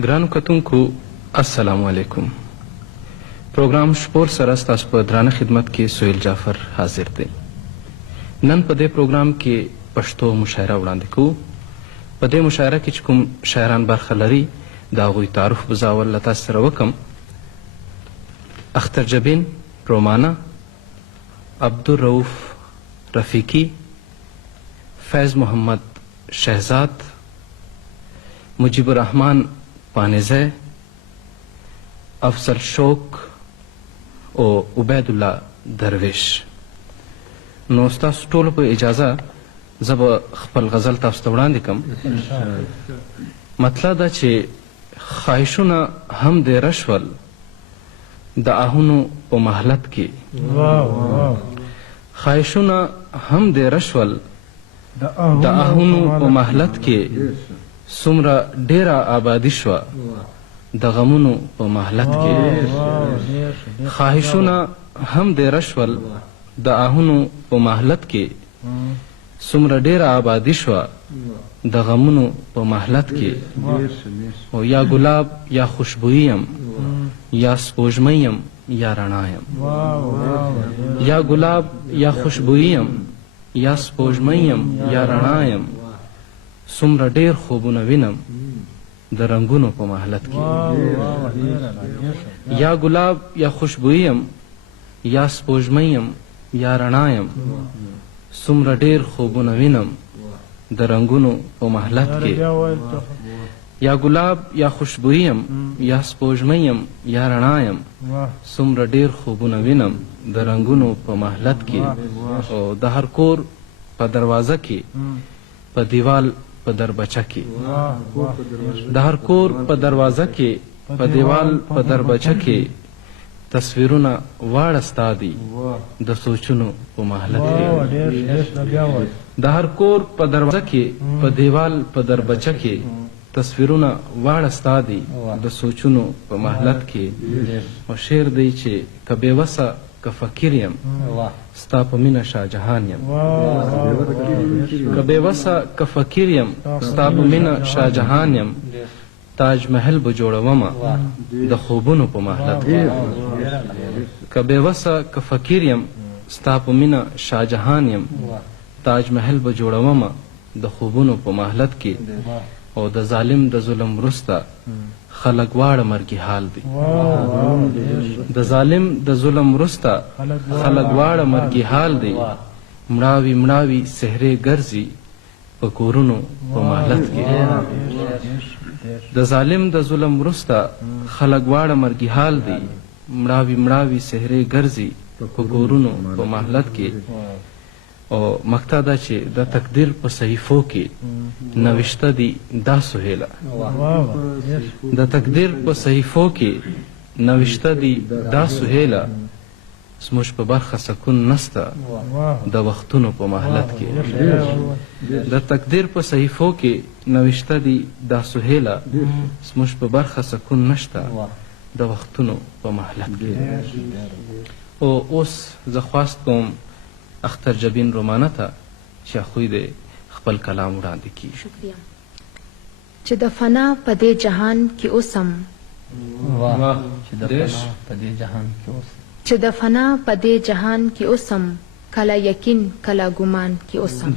ګرانو کتونکو السلام علیکم. پروګرام شپور سره ستاسو په درانه خدمت کې سهیل جعفر حاضر دی. نن په دې پروګرام کې پښتو مشاعره وړاندې کوو. په دې مشاعره کې چې کوم شاعران برخه لري د هغوی تعارف به زه اول له تاسو سره وکړم. اختر جبین رومانه، عبدالرؤف رفیقی، فیض محمد شهزاد، مجیب الرحمن پانیزه، افضل شوق او عبید الله درویش. نو ستاسو ټولو په اجازه زه به خپل غزل تاسو ته وړاندې کړم. مطلب دا چې خواهشونه هم دې رشول د آهونو په محلت کې، خواهشونه هم دې رشول د آهونو په محلت کې، څومره ډیره آبادي شوه د غمونو په محلت کې. خواهشونه هم دې رشول د آهونو په محلت کې، څومره ډیره آبادي شوه د غمونو په محلت کې. او یا ګلاب یا خوشبویی یم، یا سپوږمۍ یم یا رڼا یم. یا ګلاب یا خوشبویی یم، یا سپوږمۍ یم یا رڼا یم. څومره ډیر خوبونه وینم د رنګونو په محلت کې. یا ګلاب یا خوشبویی یم، یا سپوږمۍ یم یا رڼا یم. څومره ډیر خوبونه وینم د رنګونو په محلت کې. یا ګلاب یا خوشبویی یم، یا سپوږمۍ یم یا رڼا یم. څومره ډیر خوبونه وینم د رنګونو په محلت کې. او د هر کور په دروازه کې، په دیوال په دربچه کې، د هر کور په دروازه کې، په دیوال په دربچه کې، تصویرونه واړه ستا دي د سوچونو په محلت کې. د هر کور په دروازه کې، په دیوال په دربچه کې، تصویرونه واړه ستا دي د سوچونو په محلت کې. او شعر دی چې که بېوسه که فقیر یم، ستا په مینه شاهجهان یم. که بېوسه که فقیر یم، ستا په مینه شاهجهان یم. تاج محل به جوړومه د خوبونو په محلت کې. که بېوسه که فقیر یم، ستا په مینه شاهجهان یم. تاج محل به جوړومه د خوبونو په محلت کې. او د ظالم د ظلم وروسته خلک واړه مرګي حال دی. د ظالم د ظلم وروسته خلک واړه مرګي حال دی. مړاوي مړاوي سهرې ګرځي په کورونو په محلت کې. د ظالم د ظلم وروسته خلک واړه مرګي حال دی. مړاوي مړاوي سهرې ګرځي په کورونو په محلت کې. او مقطع دا چې د تقدیر په صحیفو کې نوشته دي دا سهیله. د تقدیر په صحیفو کې نوشته دي دا سهیله. زموږ په برخه سکون نسته د وختونو په محلت کې. د تقدیر په صحیفو کې نوشته دي دا سهیله. زموږ په برخه سکون نشته د وختونو په محلت کې. او اوس زه خواست کوم اختر جبین رومانه ته چې اخوی د خپل کلام وړاندې کړي. شکریه. چې د فنا په دې جهان کې اوسم، چې د فنا په دې جهان کې اوسم، کله یقین کله ګمان کې اوسم.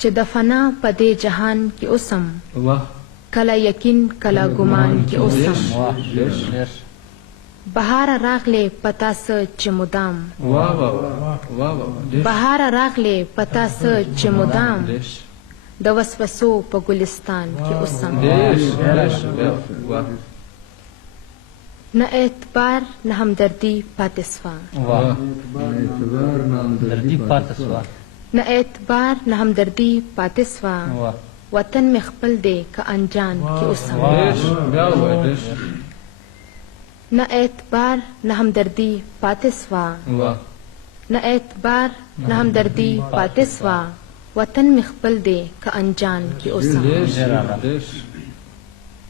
چې د فنا په دې جهان کې اوسم، کله یقین کله ګمان کې اوسم. بهار راغلی پتا څه چې مدام، بهار راغلی پتا څه چې مدام، د وسوسو په ګلستان کې اوسم. نه اعتبار نه همدردي پاتې سوه، نه اعتبار نه همدردي پاتې سوه. وطن مې خپل دی که انجان کې اوسم. نه اعتبار نه همدردي پاتې سوه، نه اعتبار نه همدردي پاتې سوه. وطن مې خپل دی که انجان کې اوسم.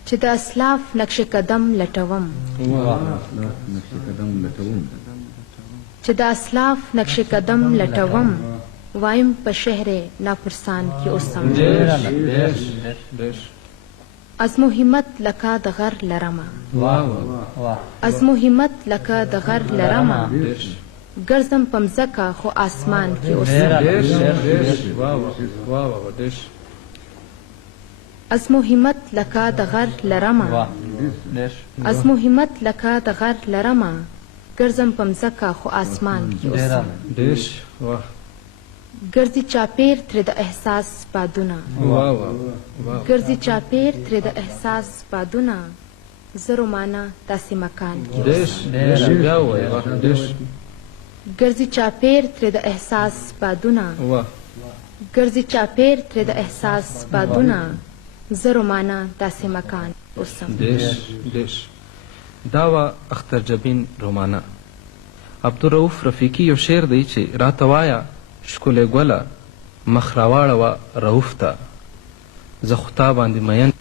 چې د اسلاف نقش قدم لټوم، چې د اسلاف نقش قدم لټوم. وایم په شهر ناپرسان کې اوسم. ازمو همت لکه د غر لرمه ازمو همت لکه د غر لرمه ګرځم په مځکه خو آسمان کې اوسم ازمو همت لکه د غر لرمه ازمو همت لکه د غر لرمه ګرځم په مځکه خو آسمان کې اوسم ګرځي چاپیر ترې د احساس بادونه ګرځي چاپیر ترې د احساس بادونه زه رومانه داسې مکان کې ګرځي چاپیر ترې د احساس بادونه ګرځي چاپیر ترې د احساس بادونه زه رومانه داسې مکان اوسم دا وه اختر جبین رومانه. عبدالرؤف رفیقي یو شعر دی چې راته وایه ښکلې ګله مخ راواړوه رؤف ته زه خو تا باندې مین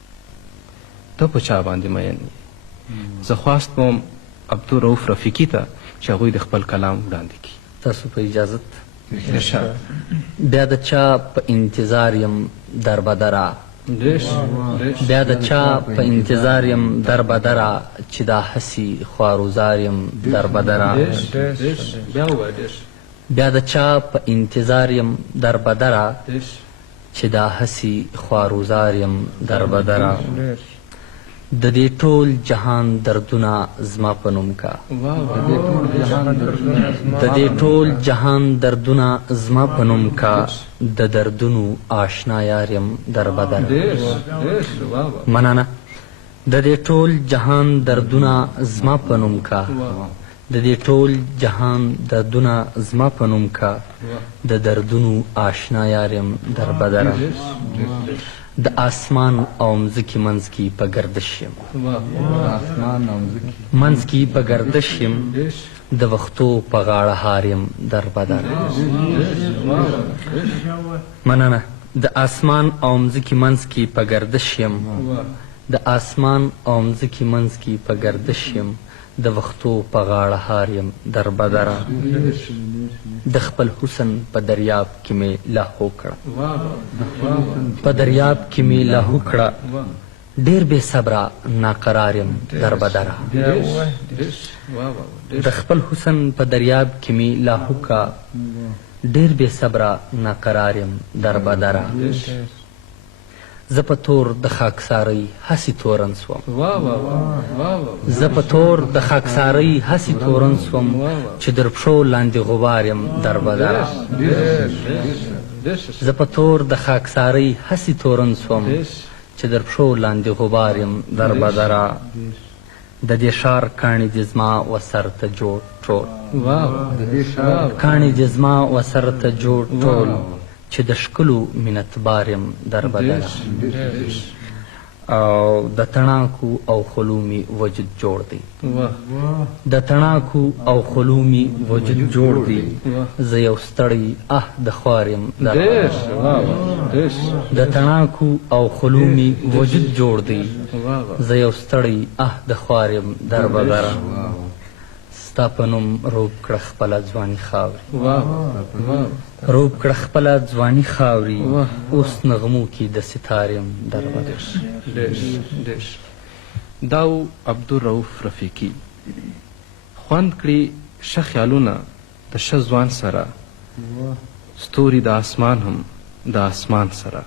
ته په چا باندې مین یې. زه خواست کوم عبدالرؤف رفیقي ته چې هغوی د خپل کلام وړاندې کړي. تاسو په اجازت بیا د چا په انتظار یم در بدره بیا د چا په انتظار یم در بدره چې دا هسې خوارزار یم در بدره بیا د چا په انتظار یم در بدره چې دا هسې خوارزار یم در بدره د دې ټول جهان دردونه زما په نوم کا د دې ټول جهان دردونه زما په نوم کا د دردونو آشنا یار یم در بدره مننه د دې ټول جهان دردونه زما په نوم کا د دې ټول جهان دردونه زما په نوم کا د دردونو آشنا یار یم در بدره د آسمان او مځکې منځ کې په گردش یم منځ کې په گردش یم د وختو په غاړه هار یم در بدره مننه د آسمان او مځکې منځ کې په گردش یم د آسمان او مځکې منځ کې په گردش یم د وختو په غاړه هار یم در بدره د خپل حسن په دریاب کې مې لاهو کړه په دریاب کې مې لاهو کړه ډېر بې صبره ناقرار یم در بدره د خپل حسن په دریاب کې مې لاهو کړه ډېر بې صبره ناقرار یم در بدره زه په تور د خاکسارۍ هسې تورن سوم زه په تور د خاکسارۍ هسې تورن سوم چې در پښو لاندې غبار یم در بدره زه په تور د خاکسارۍ هسې تورن سوم چې در پښو لاندې غبار یم در بدره د دې ښار کاڼي دې زما و سر ته جوړ ټول کاڼي دې زما و سر ته جوړ ټول چې د ښکلو مینتبار یم در بدره او د تڼاکو او خلو مې وجود جوړ دی د تڼاکو او خلو مې وجود جوړ دی زه یو ستړی د خوار یم در د تڼاکو او خلو مې وجود جوړ دی زه یو ستړی د خوار یم در بدره ستا په نوم روب کړه خپله ځواني خاورې روب کړه خپله ځواني خاورې اوس نغمو کې د ستار یم در بدره دا و عبدالرؤف رفیقي خوند کړي ښه خیالونه د ښه ځوان سره ستوري د آسمان هم د آسمان سره.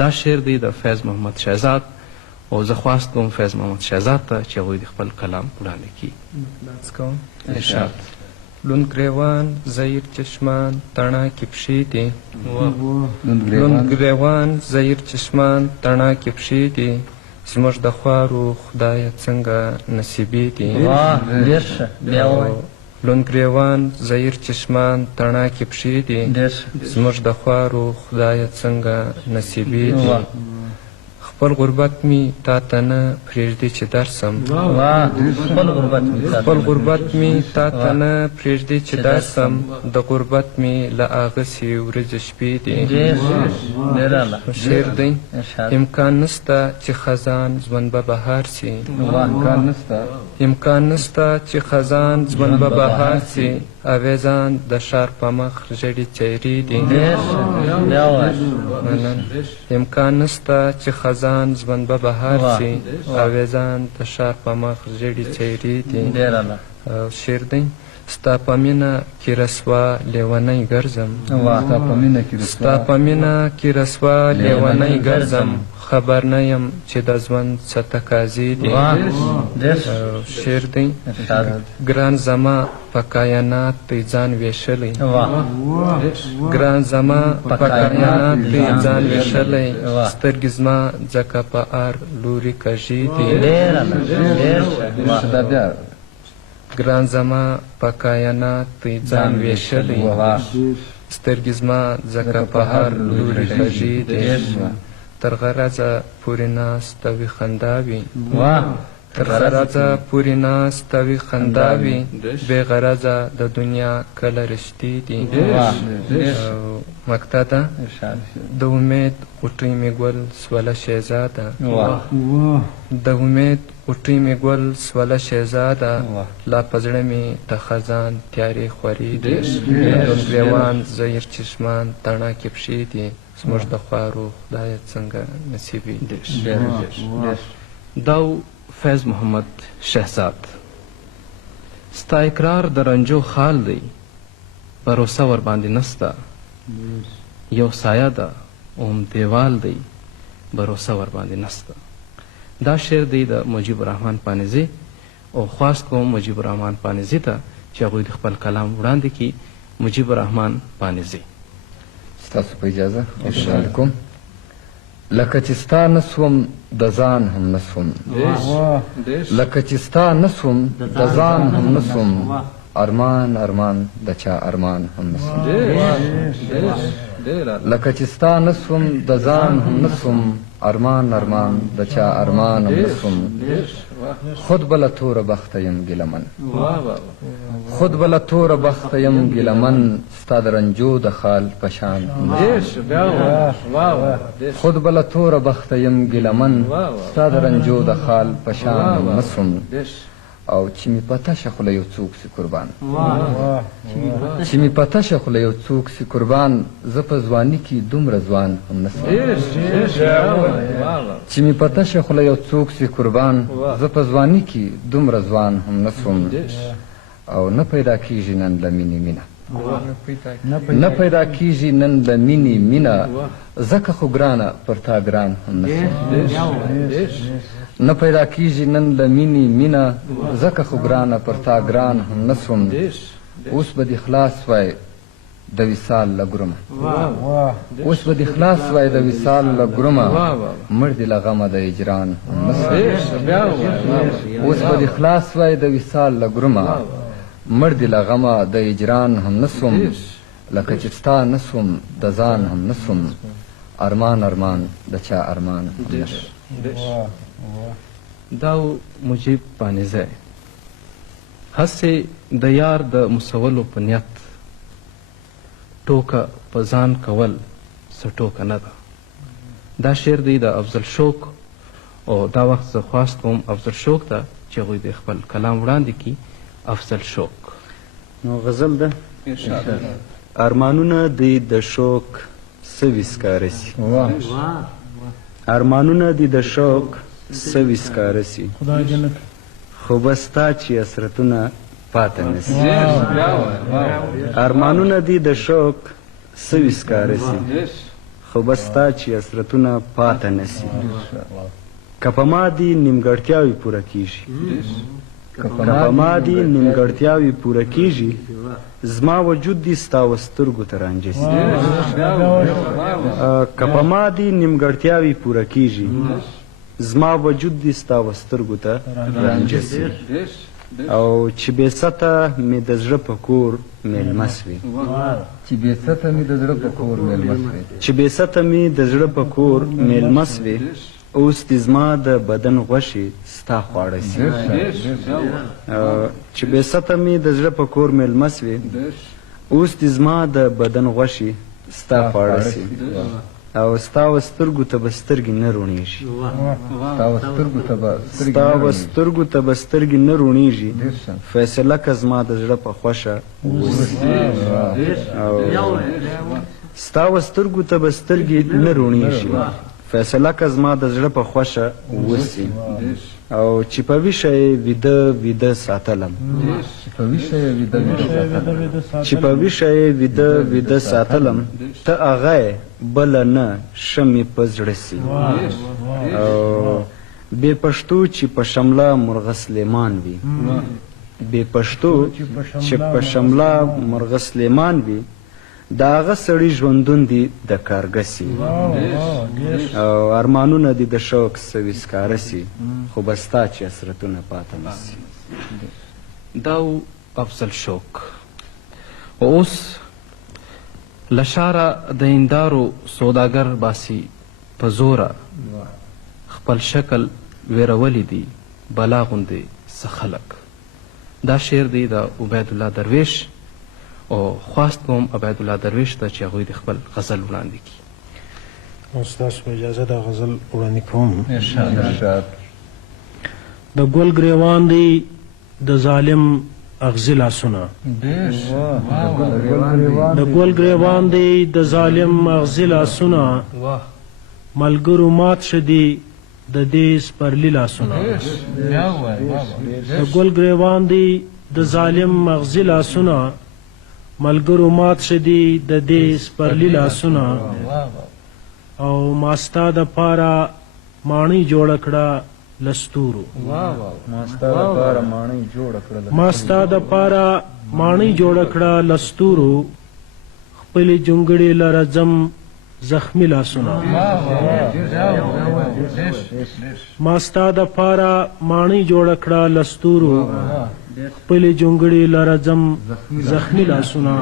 دا شعر دی د فیض محمد شهزاد او زه خواست کوم فیض محمد شهزاد ته چې هغوی د خپل کلام وړاندې کړي. ارشاد لوند ګریوان زیر چشمان تڼاکې پښې دي لوند ګریوان زیر چشمان تڼاکې پښې دي زموږ د خوارو خدایه څنګه نصیبې دي لوند ګریوان زیر چشمان تڼاکې پښې دي زموږ د خوارو خدایه څنګه نصیبې دي خپل غربت می تا ته نه پرېږدي چې درسم خپل غربت می تا ته نه پرېږدي چې درسم د غربت می له اغسې ورځې شپې دي شعر دی امکان نسته چې خزان ژوند به بهار سي امکان نسته چې خزان ژوند به بهار سي اویزان د ښار په مخ ژړې څېرې دي. امکان نسته چې خزان ژوند به بهار سي. اویزان د ښار په مخ ژړې څېرې دي. شعر دی: ستا په مینه کې رسوا لیونی ګرځم، ستا په مینه کې رسوا لیونی ګرځم، خبر نه یم چې د ژوند څه تقاضې دي. شعر دی: ګران زما په کاینات دی ځان ویشلی، ګران زما په کاینات دی ځان ویشلی، سترګې زما ځکه په هر لوري کږې دي. ګران زما په کاینات دی ځان ویشلی، سترګې زما ځکه په هر لوري کږې دي. تر غرضه پورې ناسته وي خندا وي، تر غرضه پورې ناسته وي خندا وي، بې غرضه د دنیا کله رښتې دي. مقطع ده: د امید غوټۍ مې ګل سوله شهزاده، د امید غوټۍ مې ګل سوله شهزاده، لا په زړه مې د خزان تیارې خورې دي. لوند ګریوان زهیر چشمان تڼاکې پښې دي، زموږ د خوارو خدایه څنګه نصیبې دي. دا فیض محمد شهزاد. ستا اقرار د رنجو خال دی، بروسه ور باندې نسته، یو سایه ده اوم دیوال دی، بروسه ور باندې نسته. دا شعر دی د مجیب الرحمن پانیزی او خواست کوم مجیب الرحمن پانیزی ته چې هغوی د خپل کلام وړاندې کړي. مجیب الرحمن پانیزی: ستاسو په اجازه السلام علیکم. لکه چې ستا نه سوم د ځان هم نه سوم، لکه چې ستا نه سوم د ځان هم نه سوم، ارمان ارمان د چا ارمان هم نه سوم. لکه چې ستا نه سوم د ځان هم نه سوم، ارمان ارمان د چا ارمان هم نه سوم. خود بله توره بخته یم ګیلمن، خود بله توره بخته یم ګیلمن، ستا د رنجو د خال په شان هم نه سوم. خود بله توره بخته یم ګیلمن، ستا د رنجو د خال په شان هم نه سوم. او چې مې په تشه خوله یو څوک سي قربان، چې مې په تشه خوله یو څوک سي قربان، زه په ځواني کې دومره ځوان هم نه سم. چې مې په تشه خوله یو څوک سي قربان، زه په ځواني کې دومره ځوان هم نه سم. او نه پیدا کېږي نن له مینې مینه، نه پیدا کېږي نن له مینې مینه، ځکه خو ګرانه پر تا ګران هم نه سم. نه پیدا کېږي نن له مینې مینه، ځکه خو ګرانه پر تا ګران هم نه سوم. اوس به دې خلاص وای د وصال له ګرمه، اوس به دې خلاص وای د وصال له ګرمه، مړ دې له غمه د هجران هم نه سوم. اوس به دې خلاص وای د وصال له ګرمه، مړ دې له غمه د هجران هم نه سوم. لکه چې ستا نه سوم د ځان هم نه سوم، ارمان ارمان د چا ارمان هم نه سوم. دا مجیب پانیزی. هسې د یار د مسولو په نیت، ټوکه په ځان کول څه ټوکه نه ده. دا شعر دی د افضل شوق او دا وخت زه خواست کوم افضل شوق ته چې هغوی د خپل کلام وړاندې کړي. افضل شوق: نو غزل ده: ارمانونه دی د شوق سوي ښکاره سي، ارمانونه دی د شوق سوي ښکاره سي، خو به ستا چې حسرتونه پاته نسي. ارمانونه دی د شوق سوي ښکاره سي، خو به ستا چې حسرتونه پاته نسي. که په ما دي نیمګړتیاوې پوره کیږي، که په ما دي نیمګړتیاوې پوره کیږي، زما وجود دي ستا و سترګو ته رانجه سي. که په ما دي نیمګړتیاوې پوره کیږي، زما وجود دي ستا و سترګو ته رانجه سي. او چې بې سته مې د زړه په کور میلمه سوې، چې بې سته مې د زړه په کور میلمه سوې، چې بې سته مې د زړه په کور میلمه سوې، اوس دې زما د بدن غوښې ستا خواړه سي. چې بې سته مې د زړه په کور میلمه سوې، اوس دې زما د بدن غوښې ستا خواړه سي. او ستا و سترګو ته به سترګې نه روڼېږي ستا و سترګو ته به سترګې ستا نه و روڼېږي. سترګو ته به سترګې نه روڼېږي ډېر ښه. فیصله که زما د زړه په خوښه او ستا و سترګو ته به سترګې نه روڼېږي فیصله که زما د زړه په خوښه وسي او چې په ویښه یې ویده ویده ساتلم په ویښه یې ویده ویده ساتلم. چې په ویښه یې ویده ویده ساتلم ته هغه یې بله نه ښه مې په زړه سي او بې پښتو چې په شمله مرغه سلیمان وي بې پښتو چې په شمله مرغه سلیمان وي د هغه سړي ژوندون دي د کارګه سي او ارمانونه دي د شوق سوي سکاره سي خو به ستا چې حسرتونه پاته نه سي دا و افضل شوق او اوس له ښاره د هندارو سوداګر باسي په زوره خپل شکل ویرولی دي بلا غوندې څه خلک دا شعر دی د عبیدالله درویش او خواست کوم عبیدالله درویش ته چې هغوی د خپل غزل وړاندې کړي نو ستاسو په اجازه دا غزل وړاندې کوم. ارشاد. د ګل ګریوان دی د ظالم اغزي لاسونه د ګل ګریوان دی د ظالم اغزي لاسونه ملګرو مات شدي د دې سپرلي لاسونه د ګل ګریوان دی د ظالم اغزي لاسونه ملګرو مات شدي د دې سپرلي لاسونه او ماستا د پاره ماڼۍ جوړه کړه لستورو ماستا لپاره ماڼۍ جوړه کړله. ماستا د پاره ماڼۍ جوړه کړه لستورو خپلې جونګړې لره ځم زخمی لاسونه ماستا د پاره ماڼۍ جوړه کړه لستورو خپلې جونګړې لره ځم زخمی لاسونه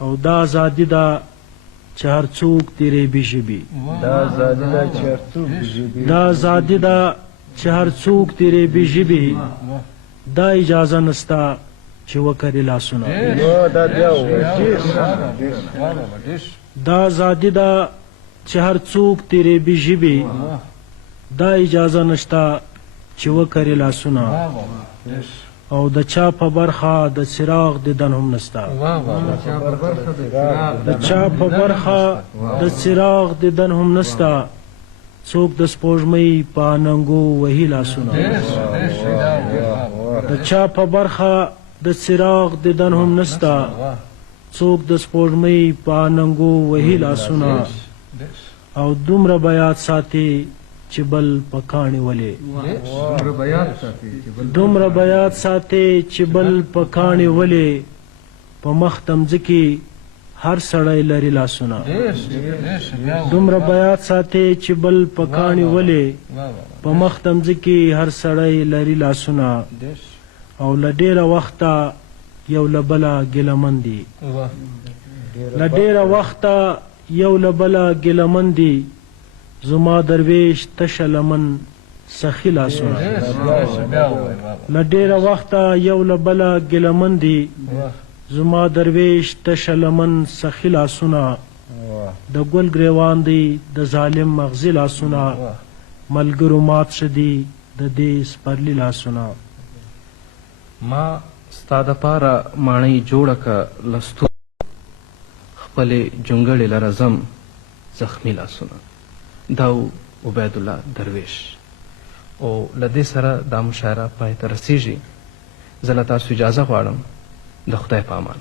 او دا ازادي ده چې هر څوک تیرې بژبي دا ازادي ده چې هر څوک بژبي. دا ازادي ده چې هر څوک تیرې بژبي دا اجازه نسته چې وکړي لاسونه دا بیا ووایه. دا ازادي ده چې هر څوک تیرې بژبي دا اجازه نشته چې وکړي لاسونه او د چا په برخه د څراغ دیدن هم نسته د چا په برخه د څراغ دیدن هم نسته څوک د سپوږمۍ په اننګو وهي لاسونه د چا په برخه د څراغ دیدن هم نسته څوک د سپوږمۍ په اننګو وهي لاسونه او دومره به یاد ساتي چې بل په کاڼي ولې دومره به یاد ساتي چې بل په کاڼي ولې په مخ تمځکې هر سړی لري لاسونه دومره به یاد ساتي چې بل په کاڼي ولې په مخ تمځکې هر سړی لري لاسونه او له ډېره وخته یو له بله ګیلهمن دي له ډېره وخته یو له بله ګیلهمن دي زما درویش تشه لمن سخي لاسونه له ډېره وخته یو له بله ګیلهمن دي زما درویش تشه لمن سخي لاسونه د ګل ګریوان دی د ظالم مغزي لاسونه ملګرو مات شدي د دې سپرلي لاسونه ما ستا دپاره ماڼۍ جوړه که لستو خپلې جونګړې لره ځم زخمي لاسونه دا عبیدالله درویش او له دې سره دا مشاعره پای ته رسیږي زه له تاسو اجازه غواړم د خدای په امان